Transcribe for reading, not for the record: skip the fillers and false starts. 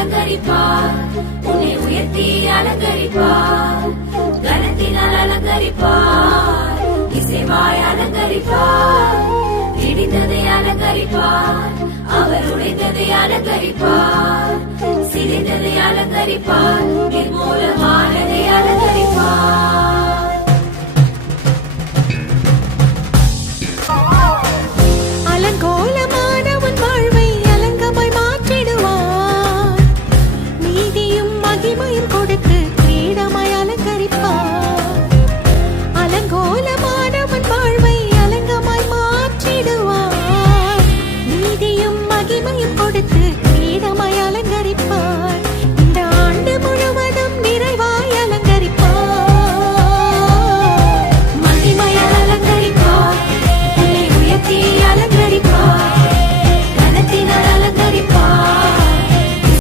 அலங்கரிப்பார், உன்னை உயர்த்தி அலங்கரிப்பார், கனத்தினால் அலங்கரிப்பார், இசைவாய் அலங்கரிப்பார், இடித்ததை அலங்கரிப்பார், அவர் உடைத்ததை அலங்கரிப்பார், சிதைத்ததை அலங்கரிப்பார், நிர்மூலமான